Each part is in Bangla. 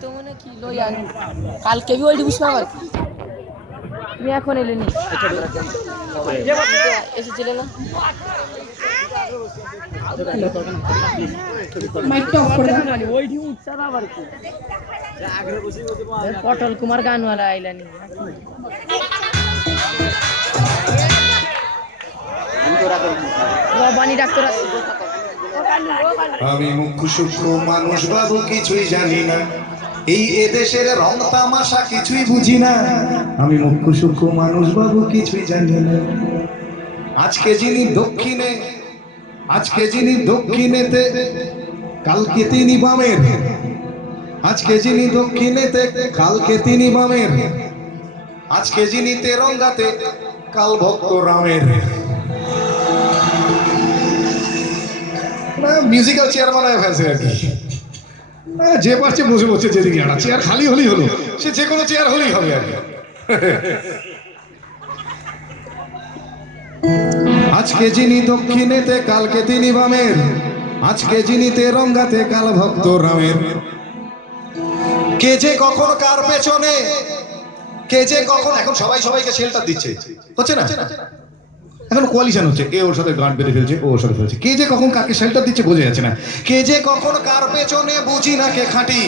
তো মনে কি লইয়া কালকে বি ওল্ড বুঝবা আবার তুমি এখন এলে নি এসেছিলে না পটল কুমার গানওয়ালা আইলানি রবানি ডাক্তার আমি মুখ্য সূক্ষ্ম মানুষ বাবু কিছুই জানি না এই এদেশের রং তামাশা কিছুই বুঝি না আমি মুখ্য সূক্ষ্ম মানুষ বাবু কিছুই জানি না আজকে যিনি দক্ষিণেতে কালকে তিনি বামের আজকে যিনি দক্ষিণেতে কালকে তিনি বামের আজকে যিনি তেরঙ্গাতে কাল ভক্ত রামের মিউজিক্যাল চেয়ার বানায় ফেলছে আর কি যে পারছে বসে বসে যেদিকে একটা চেয়ার খালি হলেই হলো সে যে কোনো চেয়ার হলেই হবে আর কি আজকে যিনি দক্ষিণেতে কালকে তিনি বামের আজকে যিনি তেরঙ্গাতে কাল ভক্ত রামের কে যে কখন কার পেছনে কে যে কখন এখন সবাই সবাইকে শেল্টার দিচ্ছে হচ্ছে না এখন কোয়ালিশন হচ্ছে এ ওর সাথে গান বেঁধে ফেলছে ও ওর সাথে ফেলছে কে যে কখন কাকে শেল্টার দিচ্ছে বোঝা যাচ্ছে না কে যে কখন কার পেছনে বুঝি না কে খাঁটি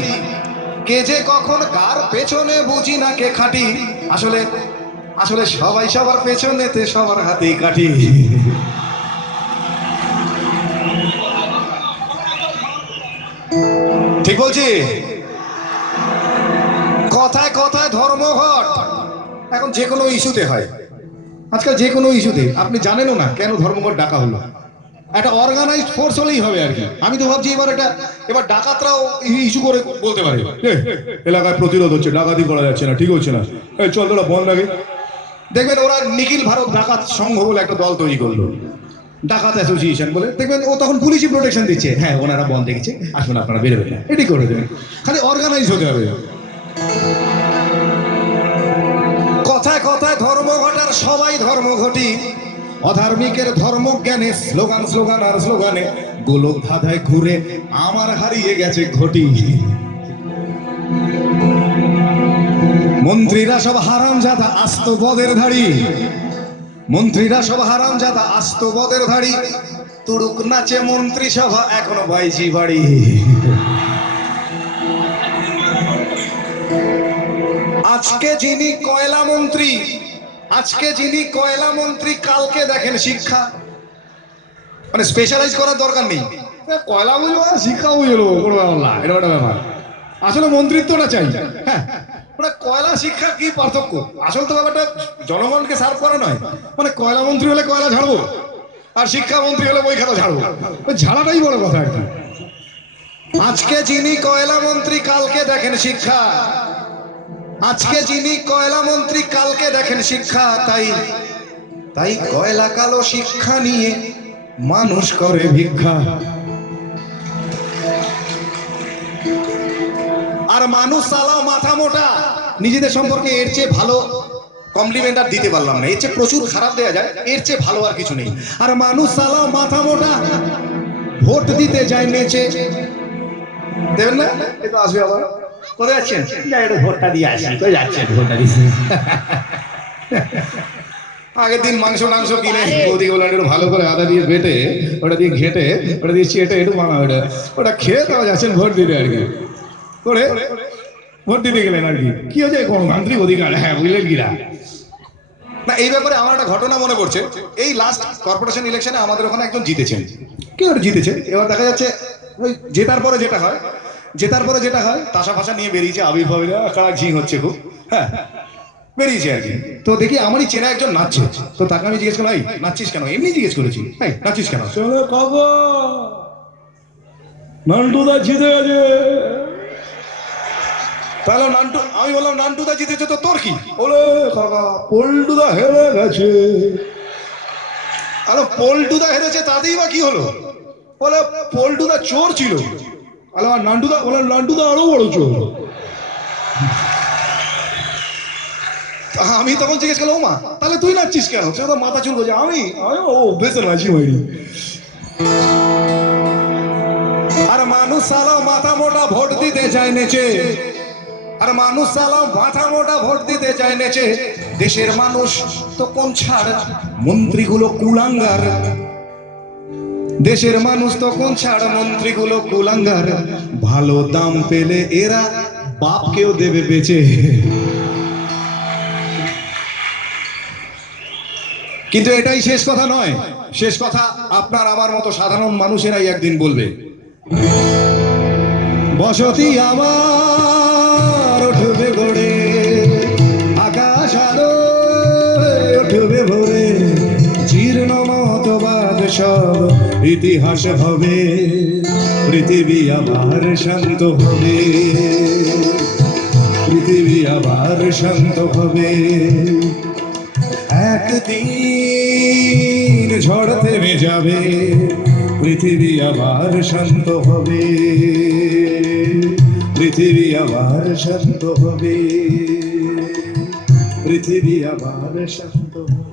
কে যে কখন কার পেছনে বুঝি না কে খাঁটি আসলে আসলে সবাই সবার পেছনেতে সবার হাতেই কাঠি ঠিক বলছি কথায় কথায় ধর্মঘট এখন যে কোনো ইস্যুতে হয় আজকাল যে কোনো ইস্যুতে আপনি জানেনও না কেন ধর্মঘট ডাকা হলো একটা অর্গানাইজড ফোর্স হলেই হবে আর কি আমি তো ভাবছি এবার ডাকাতরাও ইস্যু করে বলতে পারে এলাকায় প্রতিরোধ হচ্ছে ডাকাতি করা যাচ্ছে না ঠিক হচ্ছে না চল তোরা বন্ধ লাগে দেখবেন ওরা নিখিল ভারত ডাকাত সংঘ বলে একটা দল তৈরি করলো ডাকাত অ্যাসোসিয়েশন বলে দেখবেন ও তখন পুলিশই প্রোটেকশন দিচ্ছে হ্যাঁ ওনারা বন্ধ রেখেছে আসুন আপনারা বেরোবেন না এটি করে দেবেন খালি অর্গানাইজ হতে হবে কথায় কথায় ধর্মঘটার সবাই ধর্মঘটি অধার্মিকের ধর্মজ্ঞানে স্লোগান স্লোগান আর স্লোগানে গোলক ধাঁধায় ঘুরে আমার হারিয়ে গেছে ঘটি মন্ত্রীরা সব হারামজাদা আস্ত বদের ধাড়ি মন্ত্রীরা সব হারামজাদা আস্ত বদের ধাড়ি তুড়ুক নাচে মন্ত্রী সভা এখনো বাইজি বাড়ি আজকে যিনি কয়লা মন্ত্রী কালকে দেখেন শিক্ষা মানে স্পেশালাইজ করার দরকার নেই কয়লা বুঝবো শিক্ষা বুঝলো এটা একটা ব্যাপার আসলে মন্ত্রিত্বটা চাই হ্যাঁ কয়লা শিক্ষা কি পার্থক্য আসল তো ব্যাপারটা জনগণকে সার্ভ করা নয় মানে কয়লা মন্ত্রী হলে কয়লা ঝাড়বো আর শিক্ষা মন্ত্রী হলে বই খাতা ঝাড়বো ঝাড়াটাই বড় কথা আর কি আজকে যিনি কয়লা মন্ত্রী কালকে দেখেন শিক্ষা আজকে যিনি কয়লা মন্ত্রী কালকে দেখেন শিক্ষা তাই কয়লা কালো শিক্ষা নিয়ে মানুষ করে ভিক্ষা আর মানুষ চালাও মাথা মোটা নিজেদের সম্পর্কে এর চেয়ে ভালো কমপ্লিমেন্ট আর দিতে পারলাম না এর চেয়ে প্রচুর খারাপ দেয়া যায় এর চেয়ে ভালো আর কিছু নেই আর মানুষ চালাও মাথা মোটা ভোট দিতে যায় নেচে দেবেন না এই তো আসবে আবার কোথায় যাচ্ছেন ভোটটা দিয়ে আসি কোথায় যাচ্ছেন ভোটটা দিয়ে আগের দিন মাংস কিনে ওদিকে ভালো করে আদা দিয়ে বেটে ওটা দিয়ে ঘেটে ওটা দিয়ে চেটে একটু বানা ওটা খেয়ে তারা যাচ্ছেন ভোট দিতে আর কি করে ভোট দিতে গেলেন আর কি হয়েছে গণতান্ত্রিক অধিকার হ্যাঁ বুঝলেন কিনা না এই ব্যাপারে আমার একটা ঘটনা মনে পড়ছে এই লাস্ট কর্পোরেশন ইলেকশনে আমাদের ওখানে একজন জিতেছেন কেউ জিতেছে এবার দেখা যাচ্ছে ওই জেতার পরে যেটা হয় তাসা ফাঁসা নিয়ে বেরিয়েছে আবির্ভাবিরা কারা ঝিং হচ্ছে খুব হ্যাঁ বেরিয়েছে আর কি তো দেখি আমারই চেনা একজন নাচছে তো তাকে আমি জিজ্ঞেস করলাম নাচছিস কেন এমনি জিজ্ঞেস করেছি নাচছিস কেন নান্টুদা জিতে গেছে তাহলে আমি বললাম নান্টুদা জিতেছে তো তোর কি বলে কাকা পল্টুদা হেরে গেছে আরে পল্টুদা হেরেছে তাতেই বা কি হলো বলে পল্টুদা চোর ছিল আরে নান্টুদা আরো বড় চোর আমি তখন জিজ্ঞেস করলাম মা তাহলে তুই নাচছিস কেন সে তো মাথা চুল করছে আমি বেশ নাচি হয়নি আর মানুষ সালা মাথা মোটা ভোট দিতে চায় নেচে আর মানুষ সালা মাথা মোটা ভোট দিতে চায় নেচে। দেশের মানুষ তো কোন ছাড়, মন্ত্রীগুলো কুলাঙ্গার। দেশের মানুষ তো কোন ছাড়, মন্ত্রীগুলো কুলাঙ্গার। ভালো দাম পেলে এরা বাপকেও দেবে বেচে। কিন্তু এটাই শেষ কথা নয়, শেষ কথা আপনার আমার মতো সাধারণ মানুষেরাই একদিন বলবে। বসতি আমার উঠবে গড়ে, আকাশ আলো উঠবে ভোরে, জীর্ণ মতবাদ সব ইতিহাস হবে, পৃথিবী আবার শান্ত হবে, পৃথিবী আবার শান্ত হবে। একদিন ঝড় থেমে যাবে, পৃথিবী আবার শান্ত হবে, পৃথিবী আবার শান্ত হবে, পৃথিবী আবার শান্ত হবে।